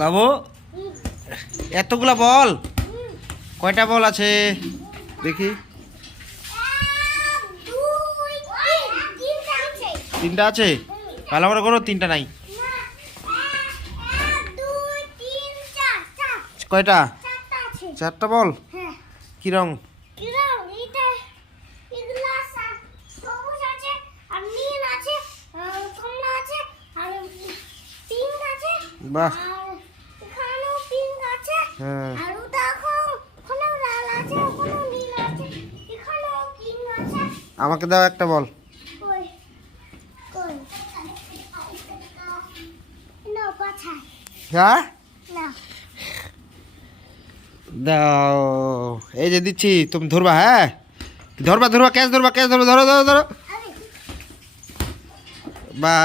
বাবু এতগুলা বল, কয়টা বল আছে দেখি? তিনটা আছে। ভালো করে করো, তিনটা নাই। কয়টা? চারটা বল। কি রং? বাহ, হ্যাঁ। আমাকে দাও একটা বল। হ্যাঁ দাও, এই যে দিচ্ছি, তুমি ধরবা। হ্যাঁ ধরবা, ধরবা, ক্যাচ ধরবা, ক্যাচ ধরবা, ধরো ধরো ধরো। বা